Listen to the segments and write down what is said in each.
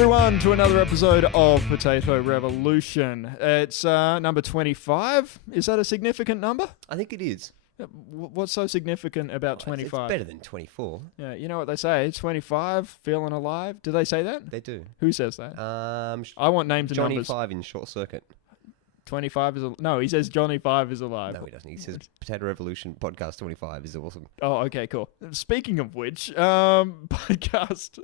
everyone to another episode of Potato Revolution. It's number 25. Is that a significant number? I think it is. What's so significant about 25? It's better than 24. Yeah, you know what they say, 25, feeling alive. Do they say that? They do. Who says that? I want names and Johnny numbers. 5 in Short Circuit. 25 is... No, he says Johnny 5 is alive. No, he doesn't. He says Potato Revolution Podcast 25 is awesome. Oh, okay, cool. Speaking of which, podcast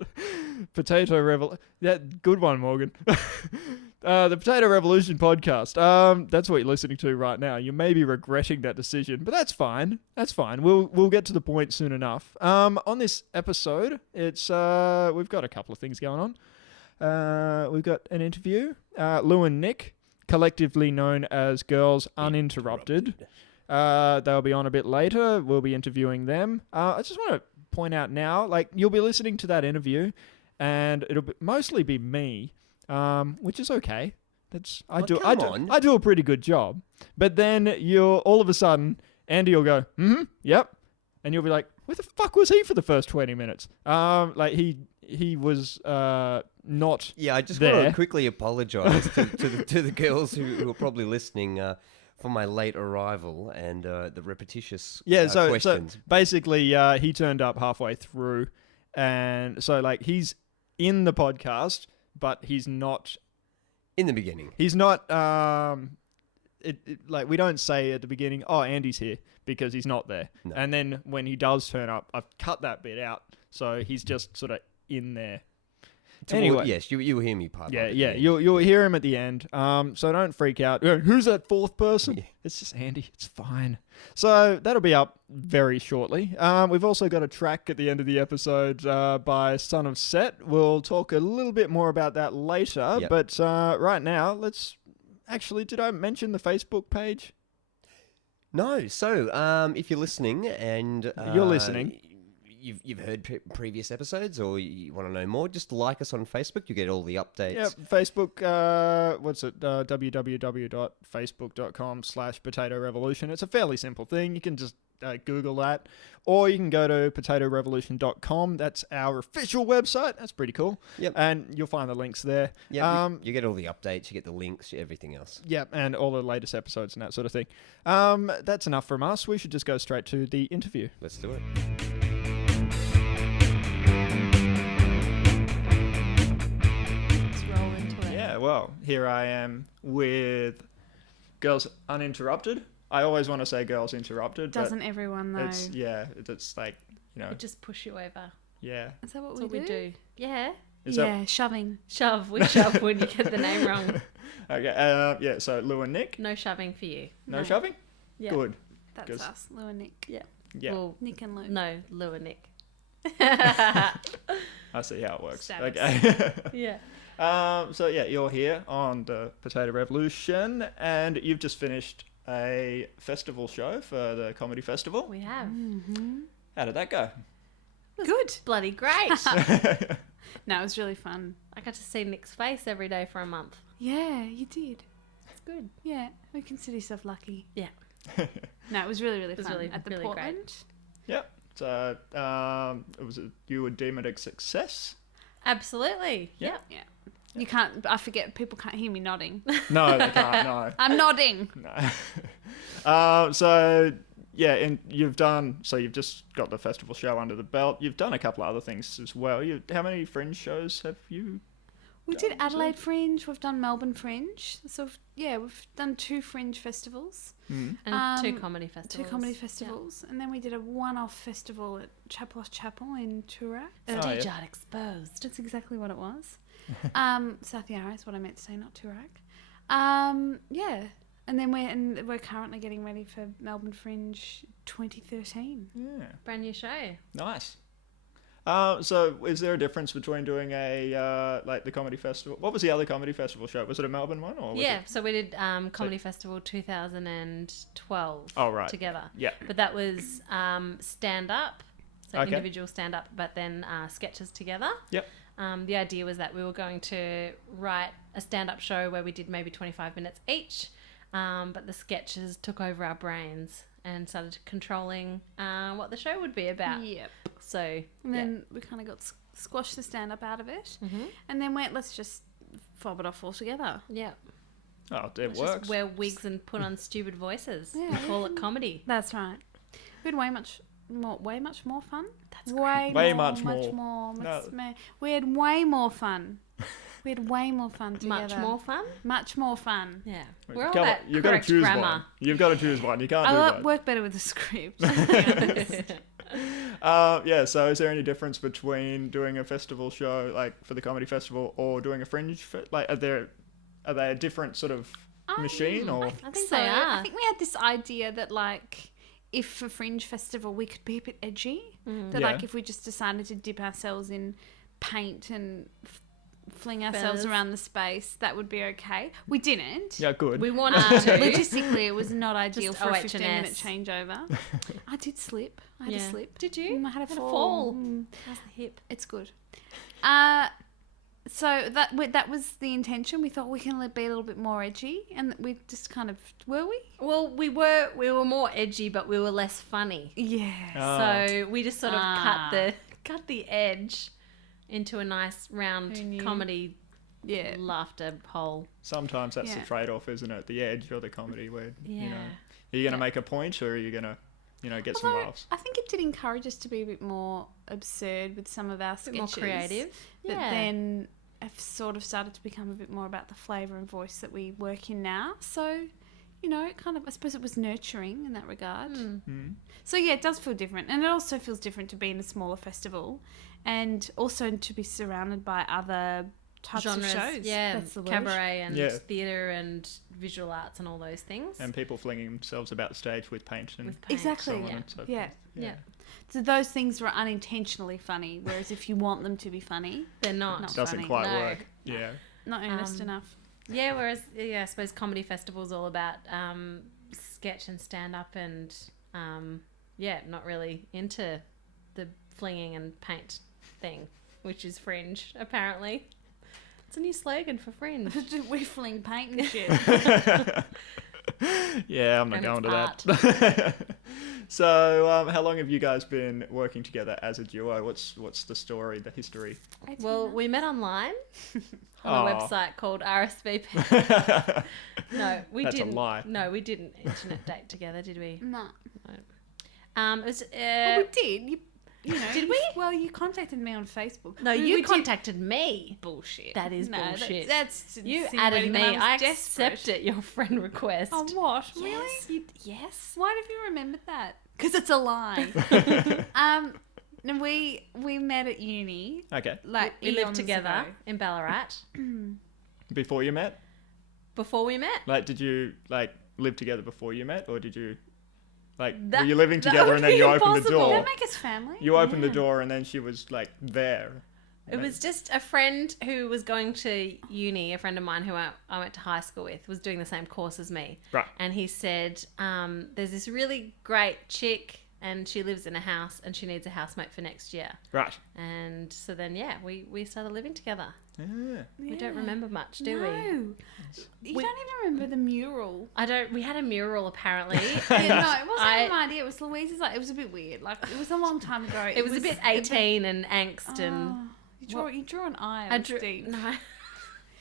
Potato Revolution. That good one, Morgan. The Potato Revolution podcast. That's what you're listening to right now. You may be regretting that decision, but that's fine. That's fine. We'll get to the point soon enough. On this episode, it's we've got a couple of things going on. We've got an interview. Lou and Nick, collectively known as Girls Uninterrupted. They'll be on a bit later. We'll be interviewing them. I just want to point out now, like, you'll be listening to that interview, and it'll mostly be me, which is okay. I do a pretty good job. But then you'll all of a sudden, Andy will go, yep, and you'll be like, where the fuck was he for the first 20 minutes? Like he was not. Yeah, I just there. want to quickly apologise to the girls who are probably listening for my late arrival and the repetitious questions. So basically, he turned up halfway through, and so like he's in the podcast, but he's not in the beginning. He's not. Like we don't say at the beginning, "Oh, Andy's here," because he's not there. No. And then when he does turn up, I've cut that bit out, so he's just sort of in there. Anyway, yes, you hear me part. Yeah. You'll hear him at the end. So don't freak out. Who's that fourth person? Yeah. It's just Andy. It's fine. So that'll be up very shortly. We've also got a track at the end of the episode by Son of Set. We'll talk a little bit more about that later. Yep. But right now, let's. Actually, did I mention the Facebook page? No. So, if you're listening and you're listening, you've heard previous episodes, or you want to know more, just like us on Facebook. You get all the updates. Yeah, Facebook. What's it? www.facebook.com/Potato Revolution. It's a fairly simple thing. You can just Google that, or you can go to potatorevolution.com. That's our official website. That's pretty cool. Yep. And you'll find the links there. Yeah. You get all the updates, you get the links, everything else. Yep, and all the latest episodes and that sort of thing. That's enough from us. We should just go straight to the interview. Let's do it. Let's roll into it. Yeah, well, here I am with Girls Uninterrupted. I always want to say Girls Interrupted. Doesn't everyone though? It's like, you know. We just push you over. Yeah. Is that what we do? Yeah. Shoving. We shove when you get the name wrong. Okay. So Lou and Nick. No shoving for you. No shoving? Yeah. Good. That's us, Lou and Nick. Yeah. Yeah. Well, Nick and Lou. No, Lou and Nick. I see how it works. Status. Okay. Yeah. So yeah, you're here on the Potato Revolution, and you've just finished a festival show for the comedy festival. We have. Mm-hmm. How did that go? Good. Bloody great. No, it was really fun. I got to see Nick's face every day for a month. Yeah, you did. It's good. Yeah, we consider yourself lucky. Yeah. No, it was really, really fun. Really, at the really Portland. great. Yep. So you would deem it a success? Absolutely. Yep. Yeah. You can't. I forget. People can't hear me nodding. No, they can't. No. I'm nodding. No. So yeah, and you've just got the festival show under the belt. You've done a couple of other things as well. How many Fringe shows have you? We did Adelaide Fringe. We've done Melbourne Fringe. So we've done 2 Fringe festivals. Mm. And 2 comedy festivals. 2 comedy festivals. Yep. And then we did a one-off festival at Chaplos Chapel in Toorak. Stage Art Exposed. That's exactly what it was. South Yarra is what I meant to say, not Toorak. Yeah. And then we're currently getting ready for Melbourne Fringe 2013. Yeah. Brand new show. Nice. So is there a difference between doing like the comedy festival? What was the other comedy festival show? Was it a Melbourne one? Or so we did Comedy Festival 2012 together. Yeah. But that was stand-up, so individual stand-up, but then sketches together. Yep. The idea was that we were going to write a stand-up show where we did maybe 25 minutes each, but the sketches took over our brains and started controlling what the show would be about. Yep. So and then we kind of got squash the stand-up out of it, Mm-hmm. and then went, let's just fob it off altogether. Yeah. Oh, it Let's works. just wear wigs and put on stupid voices. Yeah. And call it comedy. That's right. We had way much more fun. That's Way much more. more. No. We had way more fun. We had way more fun together. Much more fun. Much more fun. Yeah. Wait, We're all come on, about you've got to correct choose grammar. one. You've got to choose one. You can't do I that. work better with the script. Yeah, so is there any difference between doing a festival show, like for the comedy festival, or doing a fringe? Like, are they a different sort of machine, or? I think so. they are. I think we had this idea that, like, if for Fringe Festival we could be a bit edgy, that Yeah. like if we just decided to dip ourselves in paint and fling ourselves Feathers. around the space, that would be okay. We didn't. Yeah, good. We wanted to. Logistically, it was not ideal Just for a OH&S. 15-minute changeover. I did slip. I had a Yeah. slip. Did you? I had a Had a fall. fall. Mm. How's the hip? It's good. So that was the intention. We thought we can be a little bit more edgy, and we just kind of were we? Well, we were more edgy, but we were less funny. Yeah. Oh. So we just sort of cut the edge into a nice Who round knew? comedy Yeah. laughter hole. Sometimes that's the Yeah. trade-off, isn't it? The edge or the comedy, where Yeah. you know, are you going to make a point, or are you going to, get some Although, laughs? I think it did encourage us to be a bit more absurd with some of our A bit sketches. more creative. But Yeah. then have sort of started to become a bit more about the flavour and voice that we work in now. So, it kind of, I suppose it was nurturing in that regard. So yeah, it does feel different. And it also feels different to be in a smaller festival and also to be surrounded by other types genres, of shows. yeah, That's the word. cabaret and Yeah. theatre and visual arts and all those things. And people flinging themselves about the stage with paint and With paint. Exactly. so on Yeah. and so forth. Yeah. Yeah. So those things were unintentionally funny, whereas if you want them to be funny, They're not. Not Doesn't funny. quite No. work. Yeah. not earnest Um, enough. Yeah, whereas I suppose comedy festival's all about sketch and stand up and not really into the flinging and paint thing, which is Fringe apparently. It's a new slogan for Fringe. We fling paint and shit. Yeah, I'm not And going it's to that. So, how long have you guys been working together as a duo? What's the story, the history? Well, we met online on a Aw. website called RSVP. No, we That's a didn't. lie. No, we didn't internet date together, did we? No. It was. Well, we did. Did we? Well, you contacted me on Facebook. No, We you did- contacted me. Bullshit. That is No, bullshit. That's You insinuating added me. that was I desperate. accepted your friend request. Oh, what? Yes, Really? yes. Why have you remembered that? Because it's a lie. No, we met at uni. Okay. Like We lived eons together ago. in Ballarat. Before you met? Before we met. Like, did you, live together before you met? Or did you, were That- you living that together would and then be you opened the impossible. door? That make us family. You opened the Yeah. door and then she was, there. It was just a friend who was going to uni, a friend of mine who I went to high school with, was doing the same course as me. Right. And he said, there's this really great chick and she lives in a house and she needs a housemate for next year. Right. And so then, we started living together. Yeah. We don't remember much, do no. we? You don't even remember the mural. We had a mural apparently. Yeah, no, it wasn't I- my idea. It was Louise's. It was a bit weird. It was a long time ago. It was a bit 18 and angst and... Oh, you drew an eye. I It was drew... deep. No.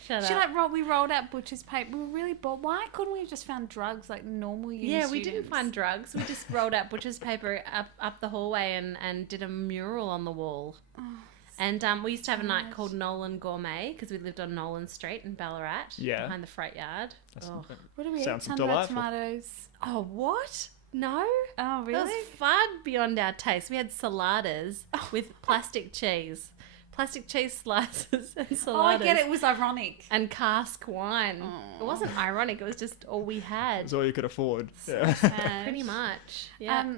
Shut She up. we rolled out butcher's paper. We were really bored. Why couldn't we have just found drugs like normal uni Yeah, we students? didn't find drugs. We just rolled out butcher's paper up the hallway and did a mural on the wall. And we used to have a night called Nolan Gourmet because we lived on Nolan Street in Ballarat, Yeah. behind the freight yard. Oh. What do we eat? Sounds Sun-dried delightful. tomatoes. Oh, what? No? Oh, That really? was far beyond our taste. We had saladas with plastic cheese. Plastic cheese slices and saladas. Oh, I get it. It was ironic. And cask wine. Oh. It wasn't ironic. It was just all we had. That's all you could afford. Yeah. Pretty much. Yeah.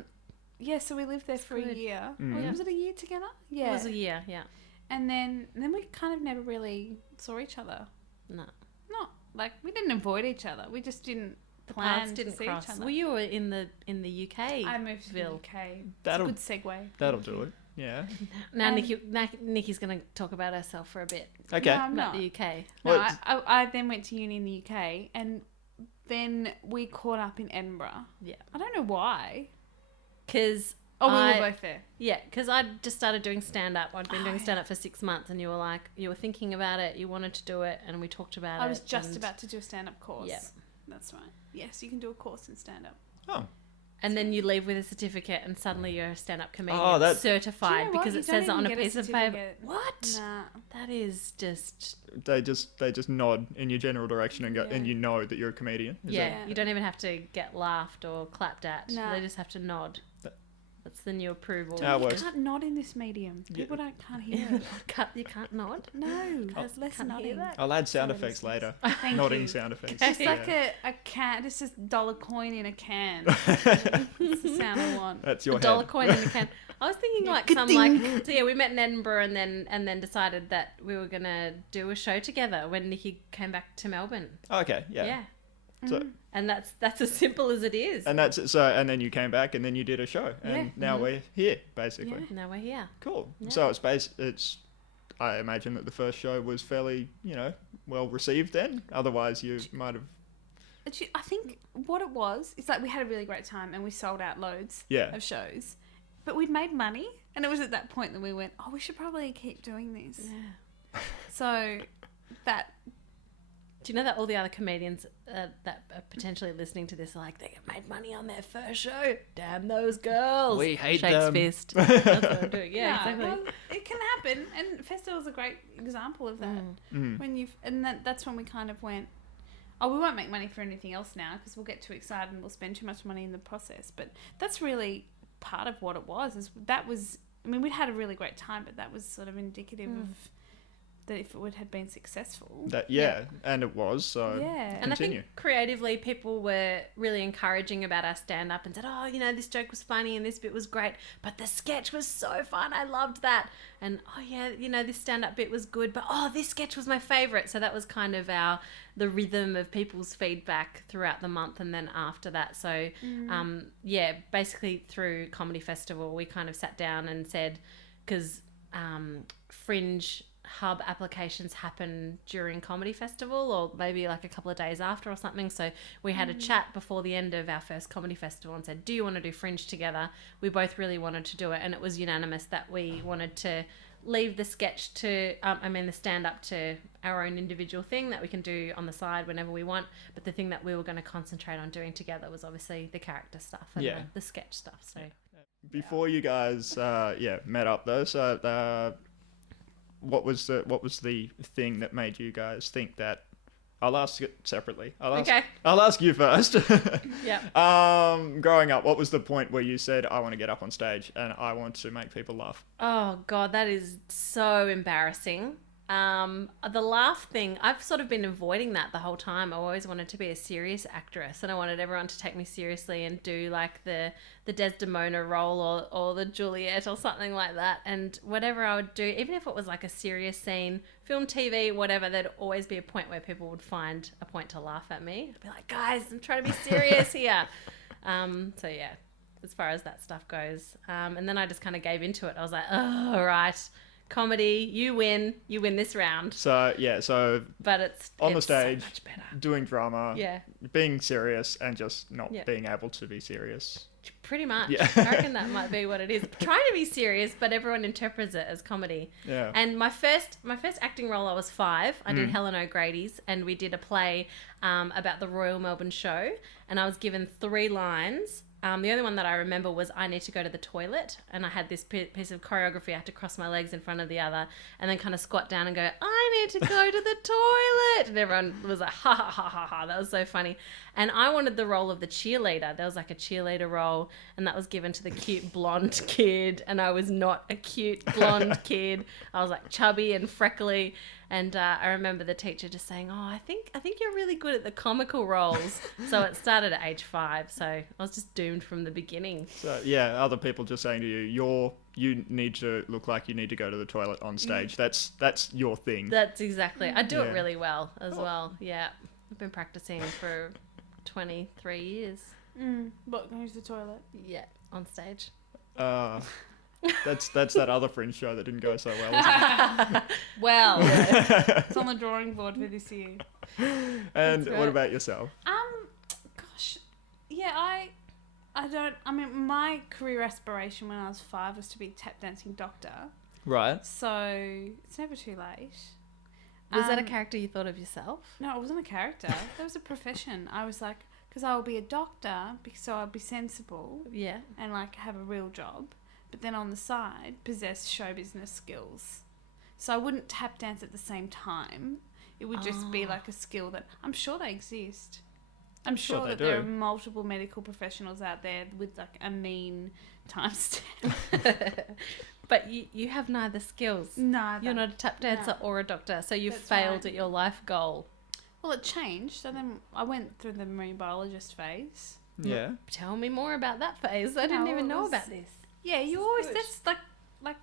Yeah, so we lived there for a good. year. Mm. Was it a year together? It Yeah. was a year, yeah. And then we kind of never really saw each other. No. Not we didn't avoid each other. We just didn't The plan paths to didn't see cross. each other. Well, you were in the UK. I moved to the Ville. UK. It's That'll- a good segue. That'll do it. Yeah. Now Nikki's going to talk about herself for a bit Okay. No, I'm about not. the UK. No, Well, I then went to uni in the UK, and then we caught up in Edinburgh. Yeah. I don't know why. Because Oh, we were both there. Yeah, because I just started doing stand-up. I'd been doing stand-up for 6 months, and you were thinking about it, you wanted to do it, and we talked about it. I was just about to do a stand-up course. Yeah. That's right. Yes, you can do a course in stand-up. Oh. And then you leave with a certificate, and suddenly you're a stand-up comedian, Oh, that- certified, Do you know what? because You it don't says it on a even get a piece of paper. certificate. What? Nah. That is just... They just nod in your general direction and go, Yeah. and you know that you're a comedian. Is Yeah, that- you don't even have to get laughed or clapped at. No. They just have to nod. That's the new approval. How it You works. can't nod in this medium. People can't hear it. You can't nod? No, there's less Can't hear nodding. that. I'll add sound Sorry, effects listeners. later. Thank Nodding you. sound effects. Just Yeah. like a can, just a dollar coin in a can. That's the sound I want. That's your A dollar head. coin in a can. I was thinking like some like so yeah, we met in Edinburgh and then decided that we were gonna do a show together when Nikki came back to Melbourne. Okay, yeah. So, And that's as simple as it is. and that's so. And then you came back, and then you did a show, and Yeah. now we're here, basically. Yeah. Now we're here. Cool. Yeah. So it's. I imagine that the first show was fairly, well received. Then, otherwise you might have. I think what it was is like we had a really great time and we sold out loads Yeah. of shows, but we'd made money, and it was at that point that we went, oh, we should probably keep doing this. Yeah. So that Do you know that all the other comedians that are potentially listening to this are like, they made money on their first show? Damn those girls. We hate Shakes them. fist. That's what I'm doing. Yeah, yeah, exactly. well, it can happen, and festival's a great example of that. Mm. When that's when we kind of went, oh, we won't make money for anything else now because we'll get too excited and we'll spend too much money in the process. But that's really part of what it was. I mean, we'd had a really great time, but that was sort of indicative of that if it would have been successful. And it was. So Yeah. And I continue. think creatively, people were really encouraging about our stand-up and said, oh, this joke was funny and this bit was great, but the sketch was so fun. I loved that. And, oh, yeah, this stand-up bit was good, but, oh, this sketch was my favourite. So that was kind of the rhythm of people's feedback throughout the month and then after that. So, basically through Comedy Festival, we kind of sat down and said, because Fringe Hub applications happen during Comedy Festival or maybe like a couple of days after or something. So we had a chat before the end of our first Comedy Festival and said, do you want to do Fringe together? We both really wanted to do it, and it was unanimous that we wanted to leave the sketch to, the stand-up to our own individual thing that we can do on the side whenever we want. But the thing that we were going to concentrate on doing together was obviously the character stuff and the sketch stuff. So Before you guys, met up though, so what was the thing that made you guys think that? I'll ask it separately. I'll ask you first. yeah. Growing up, what was the point where you said, I want to get up on stage and I want to make people laugh? Oh God, that is so embarrassing. The laugh thing, I've sort of been avoiding that the whole time. I always wanted to be a serious actress, and I wanted everyone to take me seriously and do like the Desdemona role or the Juliet or something like that. And whatever I would do, even if it was like a serious scene, film, TV, whatever, there'd always be a point where people would find a point to laugh at me. I'd be like, guys, I'm trying to be serious here. So yeah, as far as that stuff goes. And then I just kind of gave into it. I was like, oh, all right. Comedy, you win this round. So But it's on the stage, so much better. doing drama, Yeah, being serious, and just not Yeah. being able to be serious. pretty much. Yeah. I reckon that might be what it is. Trying to be serious, but everyone interprets it as comedy. Yeah. And my first acting role, I was 5. I did Helen O'Grady's, and we did a play about the Royal Melbourne Show, and I was given 3 lines. The only one that I remember was I need to go to the toilet, and I had this piece of choreography. I had to cross my legs in front of the other and then kind of squat down and go, I need to go to the toilet. And everyone was like, ha, ha, ha, ha, ha. That was so funny. And I wanted the role of the cheerleader. There was like a cheerleader role, and that was given to the cute blonde kid, and I was not a cute blonde kid. I was like chubby and freckly. And I remember the teacher just saying, oh, I think you're really good at the comical roles. So it started at age 5. So I was just doomed from the beginning. So yeah, other people just saying to you, you need to look like you need to go to the toilet on stage. That's your thing. That's exactly. I do Yeah. it really well as well. Yeah. I've been practicing for 23 years. But going to the toilet. Yeah. On stage. That's that other Fringe show that didn't go so well. Isn't it? Well, it's on the drawing board for this year. And That's what right. about yourself? Gosh, yeah, I I mean, my career aspiration when I was 5 was to be a tap dancing doctor. Right. So it's never too late. Was that a character you thought of yourself? No, it wasn't a character. That was a profession. I was like, because I will be a doctor, so I'll be sensible Yeah. and like have a real job, but then on the side possess show business skills. So I wouldn't tap dance at the same time. It would just be like a skill that I'm sure they exist. I'm sure that there are multiple medical professionals out there with like a mean time stamp. But you have neither skills. Neither. You're not a tap dancer or a doctor, so you've That's failed right. at your life goal. Well, it changed. So then I went through the marine biologist phase. Yeah. Tell me more about that phase. I didn't even know about this. Yeah, you always. That's like.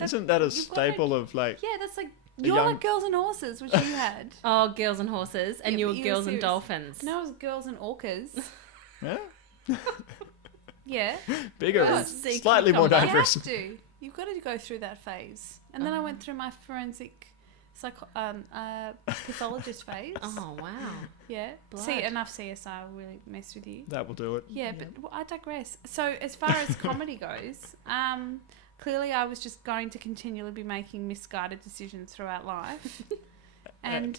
Isn't that a you've got to- staple of like? Yeah, that's like A you're young- like Girls and Horses, which you had. Oh, Girls and Horses, and Yeah, you but were you were Girls and serious. Dolphins. No, it was Girls and Orcas. Yeah. Yeah, Bigger, Well, and so you slightly can more come back. you dangerous. have to. You've got to go through that phase, and then I went through my forensic pathologist phase. Oh, wow. Yeah. Blood. See, enough CSI will really mess with you. That will do it. Yeah, but I digress. So as far as comedy goes, clearly I was just going to continually be making misguided decisions throughout life, and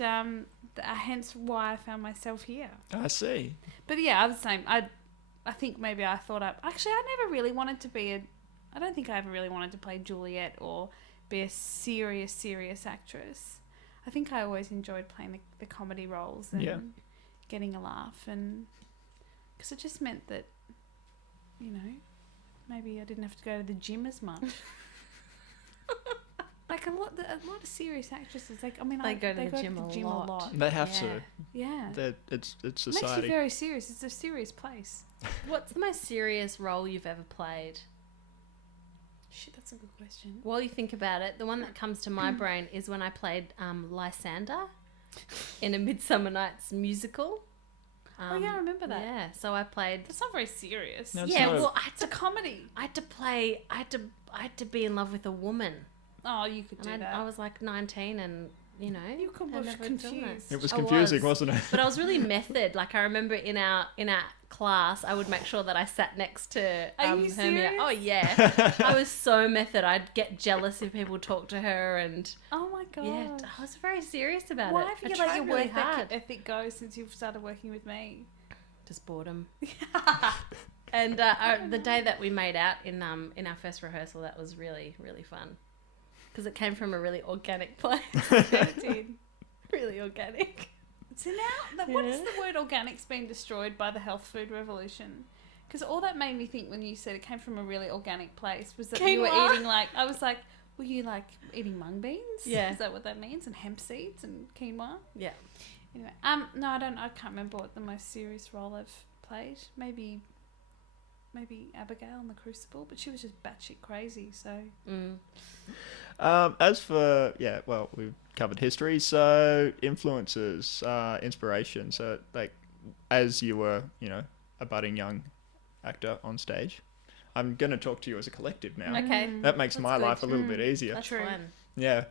hence why I found myself here. I see. But yeah, I was saying, I think maybe I thought I never really wanted to be I don't think I ever really wanted to play Juliet or be a serious actress. I think I always enjoyed playing the comedy roles and getting a laugh, and because it just meant that, you know, maybe I didn't have to go to the gym as much. Like a lot of serious actresses, like They go to the gym a lot. They have Yeah. to. Yeah, It's makes you society. very serious. It's a serious place. What's the most serious role you've ever played? Shit, that's a good question. While you think about it, the one that comes to my brain is when I played Lysander in A Midsummer Night's Musical. Oh yeah, I remember that. Yeah, so I played. That's not very serious. No, it's Yeah, not a- well, It's a comedy. I had to be in love with a woman, Oh, you could do and that. I was like 19, and you know, You could I'd be never done that. confused. It was I confusing, was. wasn't it? But I was really method. Like I remember in our class, I would make sure that I sat next to Are you Hermia. serious? Oh yeah, I was so method. I'd get jealous if people talked to her, and Oh my god. yeah, I was very serious about Why it. have you I let your tried really work hard. ethic go since you've started working with me? Just boredom. And the day that we made out in our first rehearsal, that was really really fun because it came from a really organic place. It did. Really organic. So now, what is Yeah. the word organic's been destroyed by the health food revolution? Because all that made me think when you said it came from a really organic place was that you were Quinoa. eating like, I was like, were you like eating mung beans? Yeah. Is that what that means? And hemp seeds and quinoa? Yeah. Anyway, no, I can't remember what the most serious role I've played. Maybe Abigail in The Crucible, but she was just batshit crazy, so. Mm. As for we've covered history, so influences, inspiration. So like, as you were, a budding young actor on stage, I'm gonna talk to you as a collective now. Okay. That makes That's my good. life a little bit easier. That's True. fun. Yeah.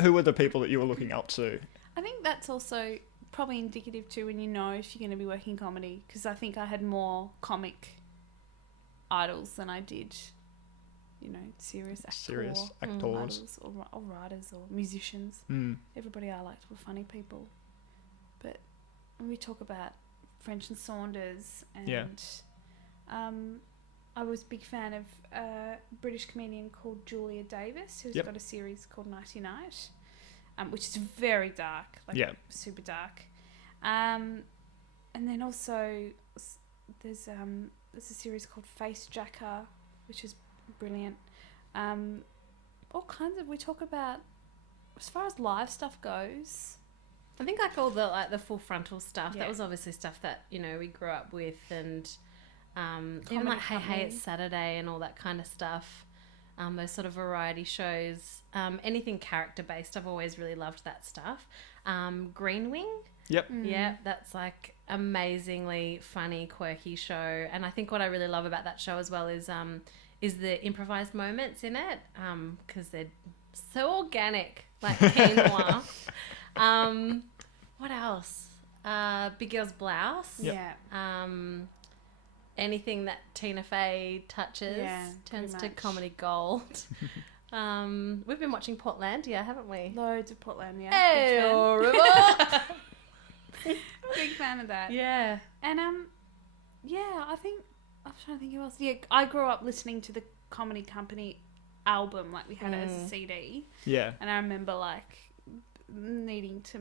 Who were the people that you were looking up to? I think that's also probably indicative too when you know if you're going to be working comedy, because I think I had more comic idols than I did, serious Serious actors. idols or writers or musicians. Mm. Everybody I liked were funny people. But when we talk about French and Saunders and I was a big fan of a British comedian called Julia Davis, who's got a series called Nighty Night, which is very dark, super dark. And then also there's a series called Face Jacker, which is brilliant. All kinds of, we talk about, as far as live stuff goes. I think like all the full frontal stuff. Yeah. That was obviously stuff that we grew up with, and even Comedy like Hey Company. It's Saturday and all that kind of stuff. Those sort of variety shows. Anything character based, I've always really loved that stuff. Green Wing. Yep. Yeah, that's like amazingly funny, quirky show. And I think what I really love about that show as well is the improvised moments in it, because they're so organic, like quinoa. What else? Big Girl's Blouse. Yep. Yeah. anything that Tina Fey touches turns to much. comedy gold. We've been watching Portlandia, haven't we? Loads of Portland, yeah. Hey, Big fan. horrible. Big fan of that. Yeah. And I think I'm trying to think who else. Yeah, I grew up listening to the Comedy Company album, like we had it as a CD, Yeah. and I remember like needing to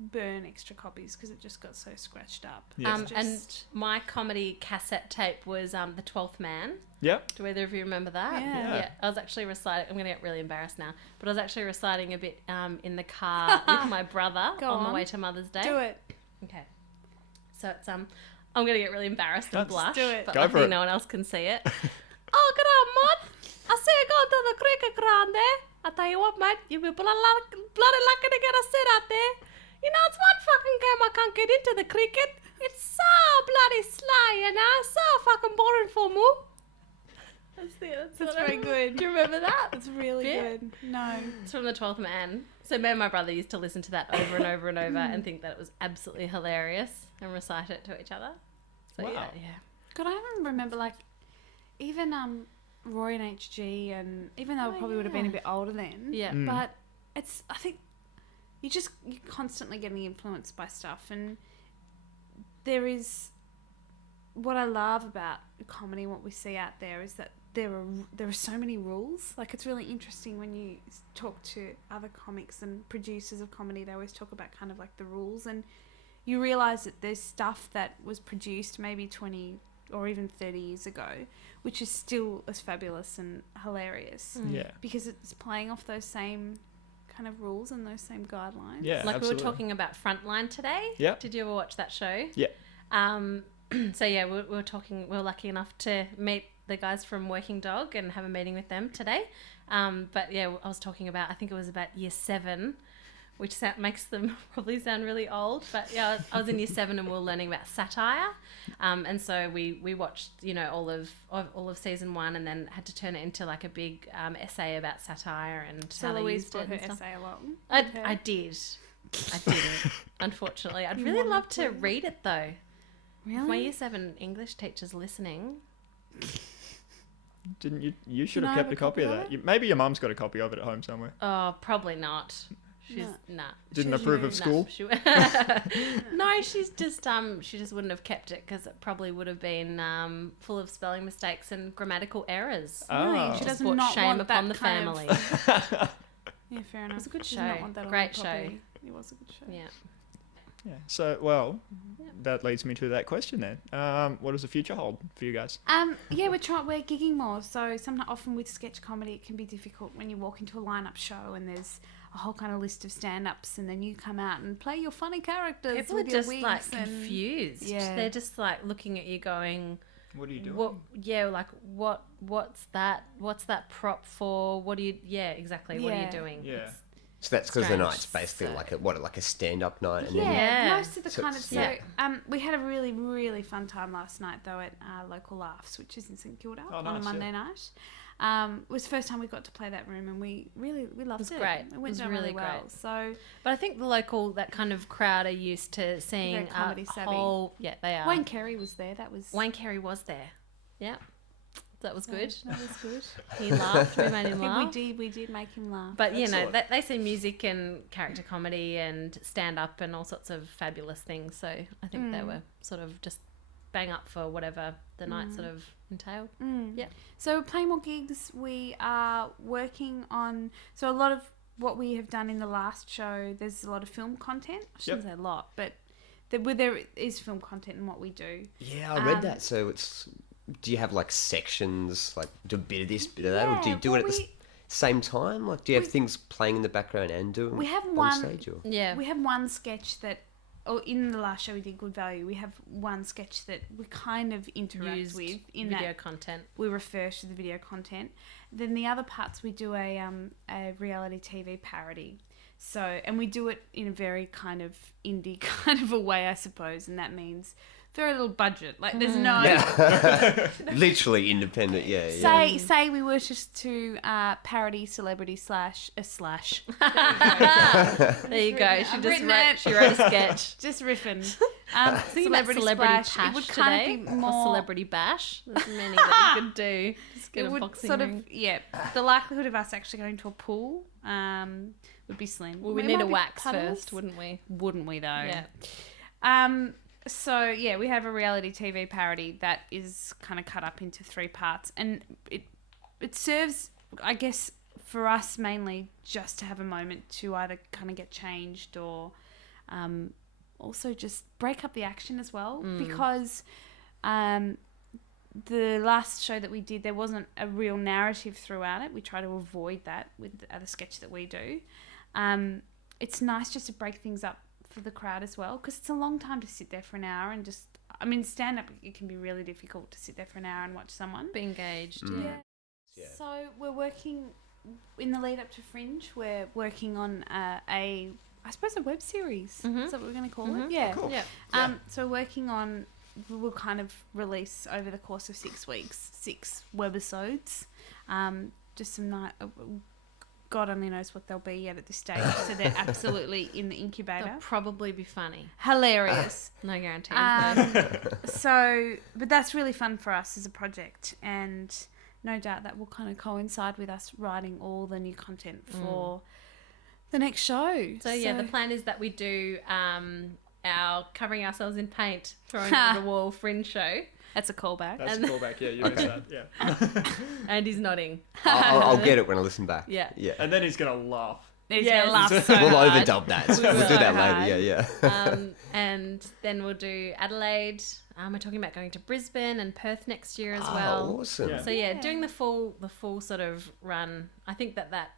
burn extra copies because it just got so scratched up. Yeah. And my comedy cassette tape was The 12th Man. Yep. Do either of you remember that? Yeah. I was actually reciting. I'm going to get really embarrassed now, but I was actually reciting a bit in the car with my brother Go on the on. way to Mother's Day. Do it. Okay. So it's I'm going to get really embarrassed and Let's blush, do it. but Go for luckily it. no one else can see it. Oh, good on, mate. I see you going to the cricket ground there. I tell you what, mate, you'll be bloody lucky to get a sit out there. You know, it's one fucking game I can't get into the cricket. It's so bloody slow, you know, so fucking boring for me. That's very good. Do you remember that? It's really Bit? good. No. It's from The 12th Man. So me and my brother used to listen to that over and over and over and think that it was absolutely hilarious and recite it to each other. So Wow. yeah. God, I remember like even Roy and HG, and even though I probably would have been a bit older then. Yeah. But I think you're constantly getting influenced by stuff, and there is what I love about comedy, what we see out there is that there are so many rules. Like, it's really interesting when you talk to other comics and producers of comedy, they always talk about kind of like the rules, and you realise that there's stuff that was produced maybe 20 or even 30 years ago, which is still as fabulous and hilarious Yeah. because it's playing off those same kind of rules and those same guidelines. Yeah. Like absolutely. we were talking about Frontline today. Yeah. Did you ever watch that show? Yeah. So yeah, we were lucky enough to meet the guys from Working Dog and have a meeting with them today. But yeah, I was talking about, I think it was about year 7, which makes them probably sound really old. But yeah, I was in year 7 and we were learning about satire. And so we watched, you know, all of season 1 and then had to turn it into like a big essay about satire and So how they Louise used brought it her and stuff. essay along. I did. I didn't, unfortunately. I'd really wanted love to read it though. Really? My year 7 English teacher's listening. Didn't you? You should Can have I kept have a copy of it? that. Maybe your mum's got a copy of it at home somewhere. Oh, probably not. She's No. nah. Didn't She's approve rude. of school. No, she's just she just wouldn't have kept it because it probably would have been full of spelling mistakes and grammatical errors. Ah. She Just does brought not shame want upon that the kind family. Yeah, fair enough. was a good She does not show. want that on Great her show. copy. It was a good show. Yeah. Yeah. So, well, that leads me to that question then. What does the future hold for you guys? Yeah, we're gigging more. So often with sketch comedy, it can be difficult when you walk into a lineup show and there's a whole kind of list of stand-ups, and then you come out and play your funny characters. People are with your just wigs like and- confused. Yeah. They're just like looking at you going, What are you doing? what? Yeah, like what's that? What's that prop for? What do you? Yeah, exactly. What are you Yeah. doing? Yeah. It's- So that's because the Strange, night's basically so- like a stand-up night, and Yeah, then Yeah. most of the So kind of it's- we had a really, really fun time last night though at Local Laughs, which is in St Kilda Oh, on a nice, Monday night. It was the first time we got to play that room, and we loved was it. great. It It went was down really really well. great. So But I think the local, that kind of crowd are used to seeing Very comedy savvy. whole. Yeah, they are. Wayne Carey was there. That was Wayne Carey was there. Yeah, that was good. That was good. He laughed. We made him I laugh. think we did make him laugh. But you know, Excellent. they see music and character comedy and stand up and all sorts of fabulous things. So I think they were sort of just bang up for whatever the night sort of entailed. Yeah. So we're playing more gigs. We are working on a lot of what we have done in the last show. There's a lot of film content. I shouldn't say a lot, but there is film content in what we do. yeah, I read that. So it's, do you have like sections, like do a bit of this, bit of that, or do you Yeah, do well, it at the same time? Like, do you have things playing in the background and doing We have on one. stage? Or? Yeah. We have one sketch that, in the last show we did Good Value. We have one sketch that we kind of interact Used with in video that content. we refer to the video content. Then the other parts we do a reality TV parody. So, and we do it in a very kind of indie kind of a way, I suppose, and that means very little budget. Like there's no Yeah, literally independent. Yeah, yeah. say we were just to parody celebrity slash a slash. There you go. I've written it. She wrote a sketch. Just riffing. Thinking about celebrity splash, bash it would today, kind of be or more celebrity bash. There's many that you could do. Just get it a would boxing sort ring. of the likelihood of us actually going to a pool would be slim. Well, we It need might a be wax puddles. first, wouldn't we? Wouldn't we though? Yeah. So yeah, we have a reality TV parody that is kind of cut up into 3 parts, and it serves, I guess, for us mainly just to have a moment to either kind of get changed or also just break up the action as well, because the last show that we did, there wasn't a real narrative throughout it. We try to avoid that with the other sketch that we do. It's nice just to break things up for the crowd as well, because it's a long time to sit there for an hour and just, I mean, stand up, it can be really difficult to sit there for an hour and watch someone. Be engaged. Yeah. So we're working, in the lead up to Fringe, we're working on I suppose a web series. Is that what we're going to call it? Yeah. Cool. Yeah. So we're working on, we'll kind of release over the course of 6 weeks, 6 webisodes. Just some night. God only knows what they'll be yet at this stage. So they're absolutely in the incubator. They'll probably be funny. Hilarious. No guarantees. But that's really fun for us as a project, and no doubt that will kind of coincide with us writing all the new content for the next show. So the plan is that we do our covering ourselves in paint, throwing over the wall Fringe show. That's a callback. That's a callback. Yeah, you missed that. Yeah. And he's nodding. I'll get it when I listen back. Yeah. Yeah. And then he's gonna laugh. He's Yes. gonna laugh so We'll hard. overdub that. We We'll will. do that Hard. later. Yeah. And then we'll do Adelaide. We're talking about going to Brisbane and Perth next year as well. Oh, awesome. Yeah. So doing the full sort of run. I think that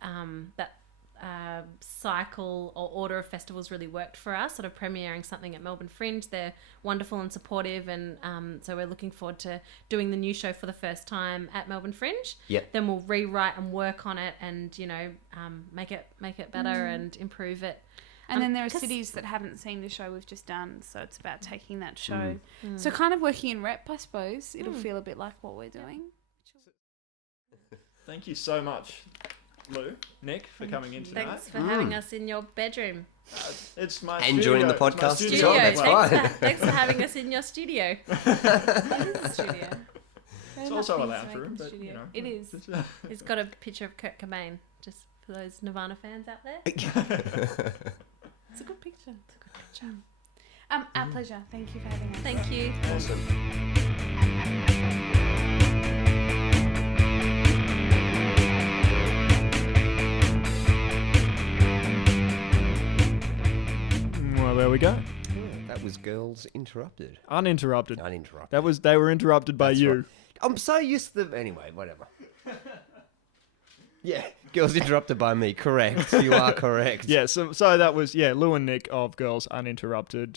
cycle or order of festivals really worked for us. Sort of premiering something at Melbourne Fringe. They're wonderful and supportive, and so we're looking forward to doing the new show for the first time at Melbourne Fringe. Yep. Then we'll rewrite and work on it, and make it better and improve it. And then there are 'cause- cities that haven't seen the show we've just done, so it's about taking that show. So kind of working in rep, I suppose. It'll feel a bit like what we're doing. Thank you so much, Lou, Nick, for coming in tonight. Thanks for having us in your bedroom. It's my And studio. joining the It's my podcast studio as well, that's well. fine. Thanks for having us in your studio. Studio. It's also a lounge room, but you know. It is. It's got a picture of Kurt Cobain, just for those Nirvana fans out there. It's a good picture. Our pleasure. Thank you for having us. Thank you. Awesome. Well, there we go. Yeah, that was Girls Interrupted. Uninterrupted. Uninterrupted. They were interrupted by That's you. right. I'm so used to the... Anyway, whatever. Yeah, Girls Interrupted by me. Correct. You are correct. Yeah, so that was Lou and Nick of Girls Uninterrupted.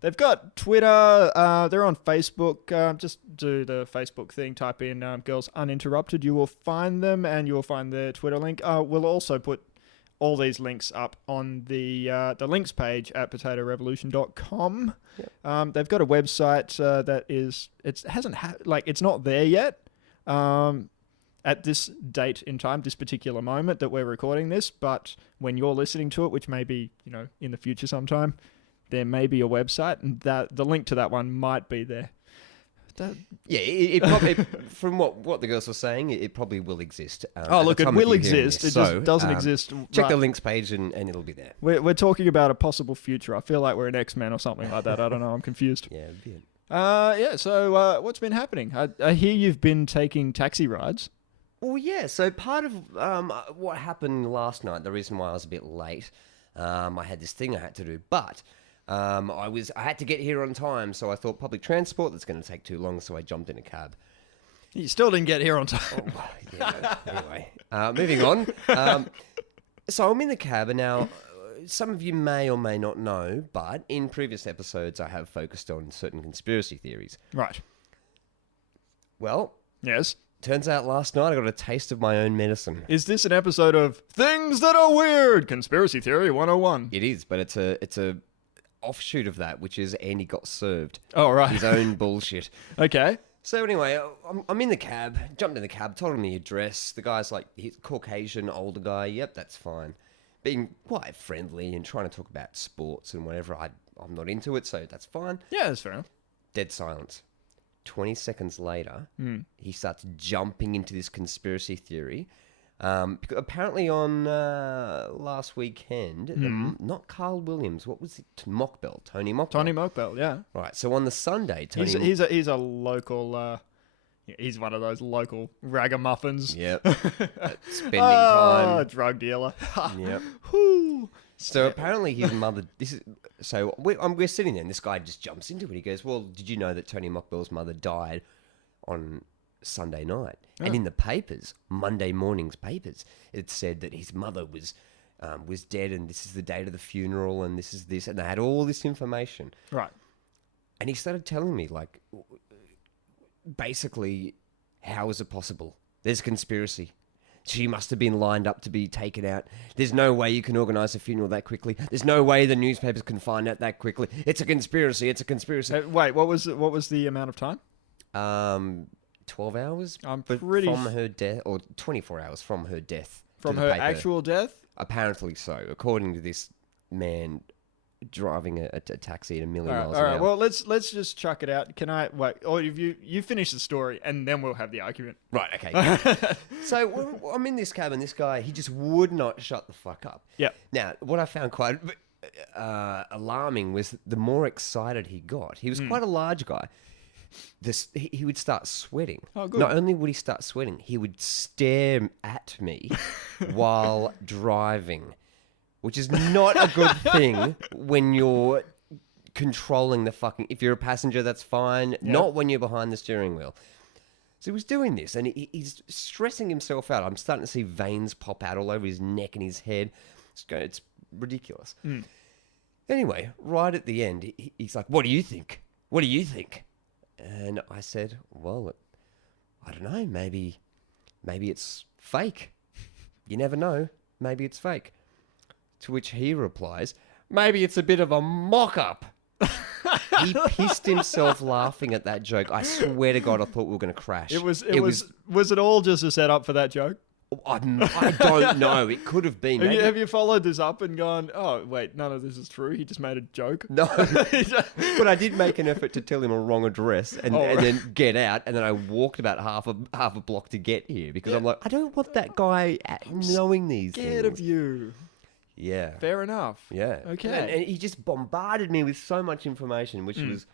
They've got Twitter. They're on Facebook. Just do the Facebook thing. Type in Girls Uninterrupted. You will find them, and you will find their Twitter link. We'll also put all these links up on the links page at potatorevolution.com. Yep. They've got a website that is it's not there yet. At this date in time, this particular moment that we're recording this, but when you're listening to it, which may be, in the future sometime, there may be a website, and that the link to that one might be there. Yeah, it probably, from what the girls were saying, it probably will exist. It at the will time of you hearing exist. this. It just doesn't exist. Check right. the links page and it'll be there. We're talking about a possible future. I feel like we're an X-Men or something like that. I don't know. I'm confused. Yeah. So what's been happening? I hear you've been taking taxi rides. Well, yeah. So part of what happened last night, the reason why I was a bit late, I had this thing I had to do, but I had to get here on time, so I thought public transport, that's going to take too long, so I jumped in a cab. You still didn't get here on time. Oh, yeah, anyway, moving on. So I'm in the cab, and now some of you may or may not know, but in previous episodes I have focused on certain conspiracy theories. Right. Well, Yes. turns out last night I got a taste of my own medicine. Is this an episode of Things That Are Weird? Conspiracy Theory 101. It is, but it's a offshoot of that, which is Andy got served Oh, right. his own bullshit. Okay. So anyway, I'm in the cab, jumped in the cab, told him the address. The guy's like, he's a Caucasian, older guy. Yep, that's fine. Being quite friendly and trying to talk about sports and whatever. I I'm not into it, so that's fine. Yeah, that's fair enough. Dead silence. 20 seconds later, he starts jumping into this conspiracy theory. Because apparently on last weekend, not Carl Williams, what was it? Tony Mockbell. Tony Mockbell, yeah. Right, so on the Sunday, Tony... He's a local... he's one of those local ragamuffins. Yep. Spending time. Drug dealer. Yep. Whoo. So apparently his mother... we're sitting there and this guy just jumps into it. He goes, well, did you know that Tony Mockbell's mother died on Sunday night? Oh. And in the papers, Monday morning's papers, it said that his mother was dead and this is the date of the funeral and this is this. And they had all this information. Right. And he started telling me, like, basically, how is it possible? There's a conspiracy. She must have been lined up to be taken out. There's no way you can organise a funeral that quickly. There's no way the newspapers can find out that quickly. It's a conspiracy. It's a conspiracy. Wait, what was the amount of time? 12 hours. I'm but pretty from her death, or 24 hours from her death. From to the her paper. actual death? Apparently so, according to this man driving a taxi at 1 million miles All an right. hour. Well, let's just chuck it out. Can I wait? Or if you finish the story and then we'll have the argument. Right. Okay. So I'm in this cab and this guy, he just would not shut the fuck up. Yeah. Now, what I found quite alarming was the more excited he got. He was quite a large guy. He would start sweating. Oh, good. Not only would he start sweating, he would stare at me while driving, which is not a good thing when you're controlling the fucking... If you're a passenger, that's fine. Yep. Not when you're behind the steering wheel. So he was doing this, and he's stressing himself out. I'm starting to see veins pop out all over his neck and his head. It's ridiculous. Anyway, right at the end, he's like, what do you think? What do you think? And I said, well, I don't know. Maybe it's fake. You never know. Maybe it's fake. To which he replies, maybe it's a bit of a mock-up. He pissed himself laughing at that joke. I swear to God, I thought we were going to crash. Was it all just a setup for that joke? I don't know. It could have been. Have you followed this up and gone, oh, wait, none of this is true. He just made a joke. No. But I did make an effort to tell him a wrong address and then get out. And then I walked about half a block to get here because I'm like, I don't want that guy knowing these things. Scared of you. Yeah. Fair enough. Yeah. Okay. And he just bombarded me with so much information, which was...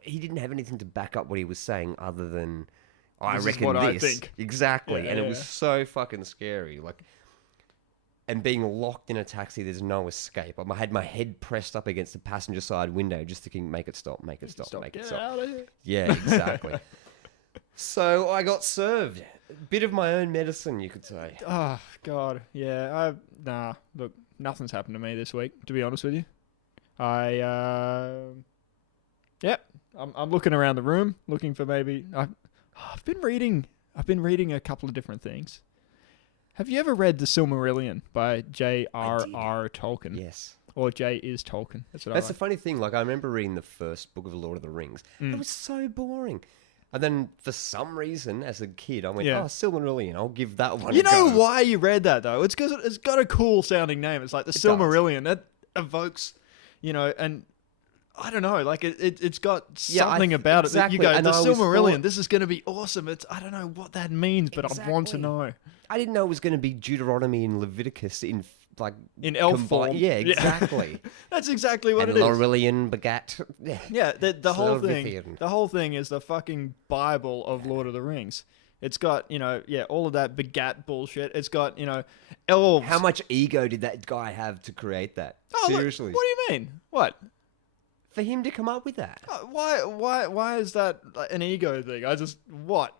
he didn't have anything to back up what he was saying other than... I This is reckon what I this. think. Exactly. Yeah, and it yeah. was so fucking scary. Like, and being locked in a taxi, there's no escape. I had my head pressed up against the passenger side window, just thinking, make it stop, make it stop, make it Get stop. out of here. Yeah, exactly. So I got served. A bit of my own medicine, you could say. Oh, God. Yeah. Look, nothing's happened to me this week, to be honest with you. I'm looking around the room, looking for maybe... I've been reading a couple of different things. Have you ever read The Silmarillion by JRR Tolkien? Yes. Or J is Tolkien. That's what That's I the like. funny thing. Like, I remember reading the first book of The Lord of the Rings. It was so boring. And then, for some reason, as a kid, I went, Yeah. oh, Silmarillion, I'll give that one You a know go. why you read that, though? It's because it's got a cool sounding name. It's like The Silmarillion. That evokes, and... I don't know, like it's got something about it that you exactly, go, and the I always Silmarillion, thought- this is going to be awesome. I don't know what that means, but I want to Exactly. know. I didn't know it was going to be Deuteronomy and Leviticus in elf combined- form. Yeah, exactly. That's exactly what and it is. Laurelian begat. Yeah, the whole thing. Silmarillion. The whole thing is the fucking Bible of Lord of the Rings. It's got, all of that begat bullshit. It's got, elves. How much ego did that guy have to create that? Oh, look, Seriously. what do you mean? What? For him to come up with that. Why is that like an ego thing? What?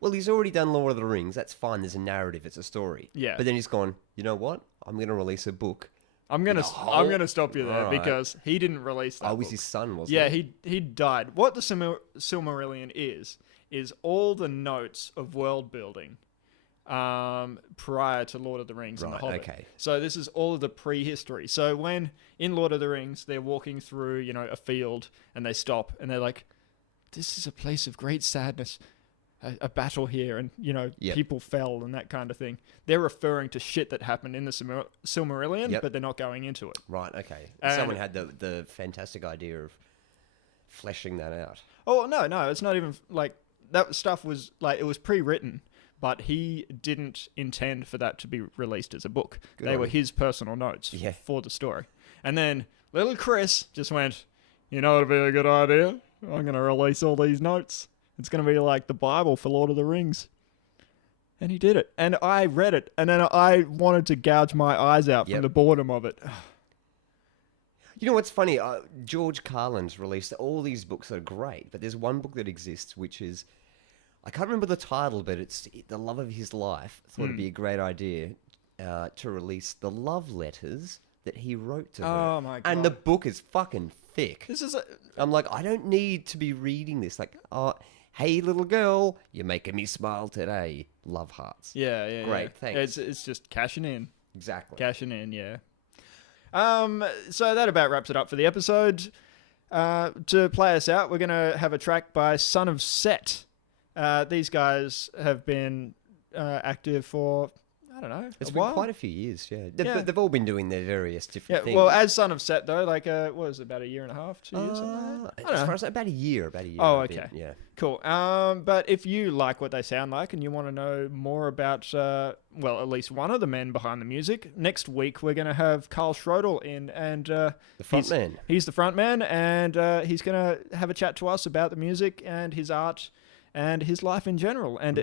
Well, he's already done Lord of the Rings. That's fine. There's a narrative. It's a story. Yeah. But then he's gone, you know what? I'm going to release a book. I'm gonna stop you there Alright. because he didn't release that. Oh, it was book. his son, wasn't Yeah, it? he died. What the Silmarillion is all the notes of world building prior to Lord of the Rings and The Right, Hobbit. okay. So this is all of the prehistory. So when in Lord of the Rings they're walking through, a field and they stop and they're like, this is a place of great sadness. a battle here, and Yep. people fell and that kind of thing. They're referring to shit that happened in the Silmarillion, Yep. but they're not going into it. Right. Okay. And- Someone had the fantastic idea of fleshing that out. Oh no, it's not even like that stuff was like it was pre-written, but he didn't intend for that to be released as a book. Good They on were him. his personal notes Yeah. for the story. And then little Chris just went, it'd be a good idea. I'm going to release all these notes. It's going to be like the Bible for Lord of the Rings. And he did it. And I read it. And then I wanted to gouge my eyes out Yep. from the boredom of it. You know what's funny? George Carlin's released all these books that are great, but there's one book that exists which is, I can't remember the title, but it's The Love of His Life. Thought it'd be a great idea to release the love letters that he wrote to her. Oh my And the God. book is fucking thick. This is a... I'm like, I don't need to be reading this. Like, hey, little girl, you're making me smile today. Love hearts. Yeah. Great, thanks. It's just cashing in. Exactly. Cashing in, yeah. So that about wraps it up for the episode. To play us out, we're going to have a track by Son of Set. These guys have been active for, I don't know, It's a been while. quite a few years, yeah. Yeah. They've all been doing their various different Yeah, things. well, as Son of Set, though, like, what was it, about a year and a half, 2 years? Something like that? I don't as know. far as about a year. Oh, a bit, okay. yeah. Cool. But if you like what they sound like and you want to know more about, well, at least one of the men behind the music, next week we're going to have Carl Schrodel in, and The front man. He's the front man, and he's going to have a chat to us about the music and his art and his life in general. And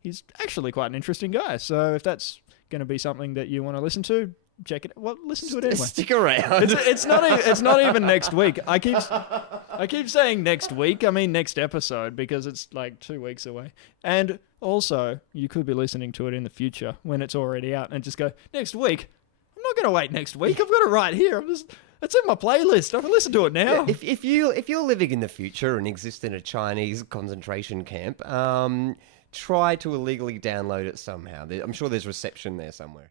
he's actually quite an interesting guy. So if that's going to be something that you want to listen to, check it. Well, listen to it anyway. Stick around. It's not even next week. I keep saying next week. I mean next episode, because it's like 2 weeks away. And also, you could be listening to it in the future when it's already out, and just go, next week. I'm not going to wait next week. I've got it right here. It's in my playlist. I can listen to it now. Yeah, if you're living in the future and exist in a Chinese concentration camp, try to illegally download it somehow. I'm sure there's reception there somewhere.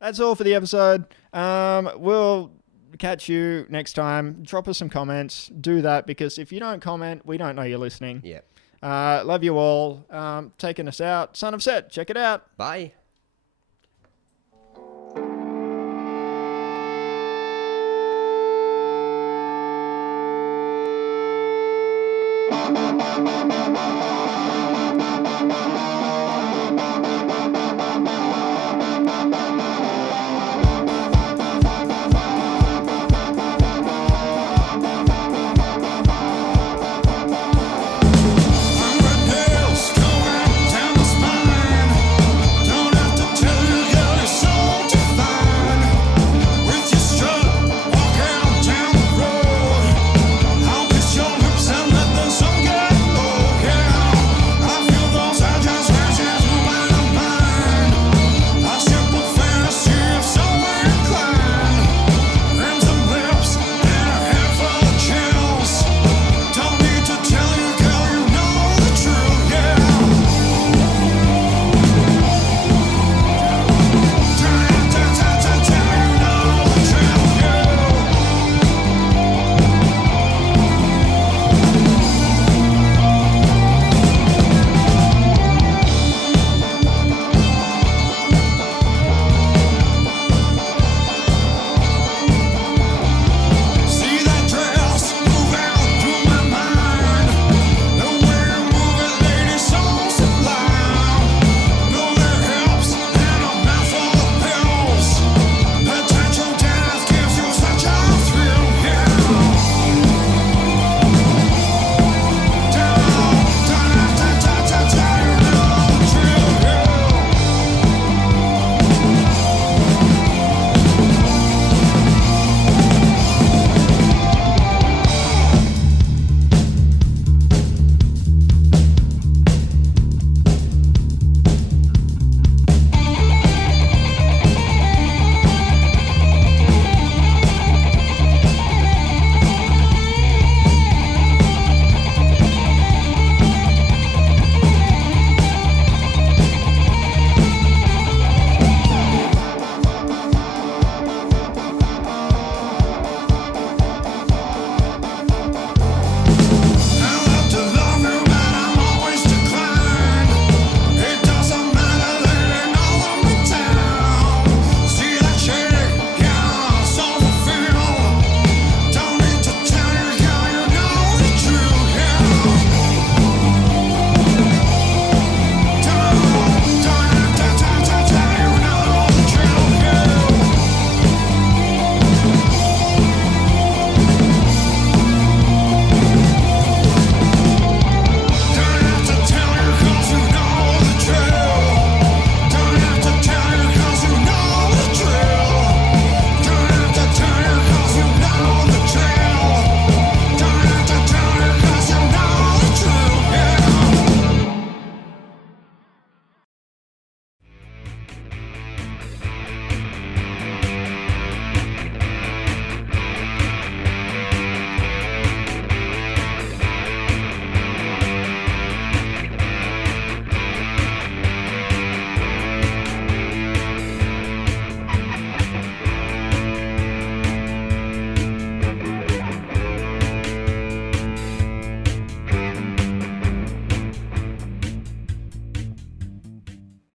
That's all for the episode. We'll catch you next time. Drop us some comments. Do that, because if you don't comment, we don't know you're listening. Yeah. Love you all. Taking us out. Son of Set. Check it out. Bye. Thank you.